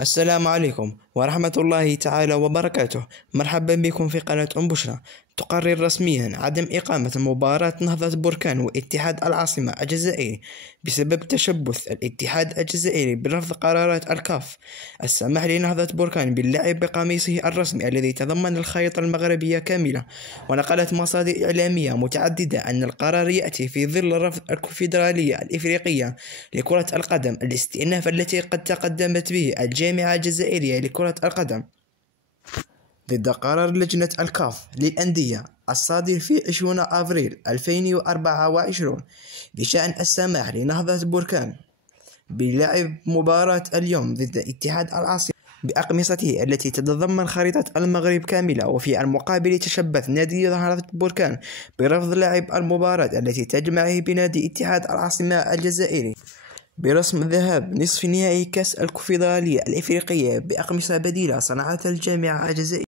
السلام عليكم ورحمة الله تعالى وبركاته. مرحبا بكم في قناة بشرى. تقرر رسميا عدم إقامة مباراة نهضة بركان واتحاد العاصمة الجزائري بسبب تشبث الاتحاد الجزائري برفض قرارات الكاف السماح لنهضة بركان باللعب بقميصه الرسمي الذي تضمن الخريطة المغربية كاملة. ونقلت مصادر إعلامية متعددة أن القرار يأتي في ظل رفض الكونفدرالية الإفريقية لكرة القدم الاستئناف التي قد تقدمت به الجامعة الجزائرية لكرة القدم ضد قرار لجنة الكاف للأندية الصادر في 20 أبريل 2024 بشأن السماح لنهضة بركان بلعب مباراة اليوم ضد اتحاد العاصمة بأقمصته التي تتضمن خريطة المغرب كاملة. وفي المقابل تشبث نادي نهضة بركان برفض لعب المباراة التي تجمعه بنادي اتحاد العاصمة الجزائري برسم ذهاب نصف نهائي كأس الكونفدرالية الإفريقية بأقمصة بديلة صنعتها الجامعة الجزائرية.